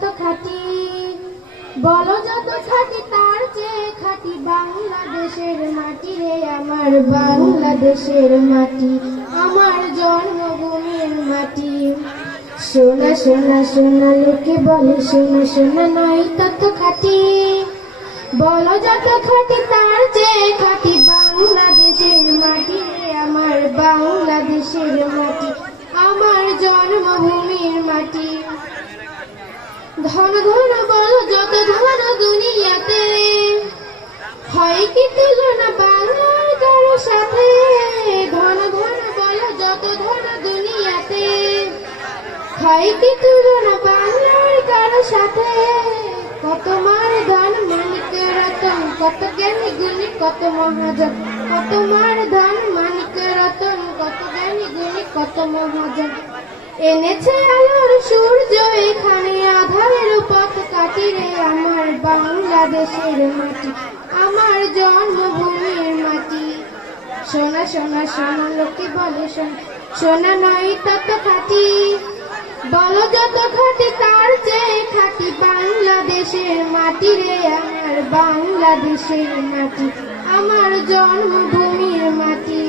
তত খাঁটি, বলো যত খাঁটি তার চেয়ে খাঁটি বাংলাদেশের মাটি রে আমার বাংলাদেশের মাটি, আমার জন্মভূমির মাটি। সোনা সোনা সোনা লোকে বলে সোনা সোনা নয় তত খাঁটি, বলো যত খাঁটি তার চেয়ে খাঁটি বাংলাদেশের মাটি রে আমার বাংলাদেশের মাটি, আমার জন্মভূমির মাটি। ধন ধন বলো যত ধন দুনিয়াতে, হয় কি তুলনা বাংলার কারো সাথে। ধন ধন বলো যত ধন দুনিয়াতে, হয় কি তুলনা বাংলার কারো সাথে। কত মার ধন মানিকের রতন, কত জ্ঞানী গুণী কত মহাজন। কত মার ধন মানিকের রতন, কত জ্ঞানী গুণী কত মহাজন। এনেছে আলোর সূর্য এখানে, আধারের পথ কাটি রে আমার বাংলাদেশের মাটি, আমার জন্মভূমির মাটি। সোনা সোনা সোনা লোকে বলে সোনা সোনা নয় তত খাঁটি, বলো যত খাঁটি তার চেয়ে খাঁটি বাংলাদেশের মাটি রে আমার বাংলাদেশের মাটি, আমার জন্মভূমির মাটি।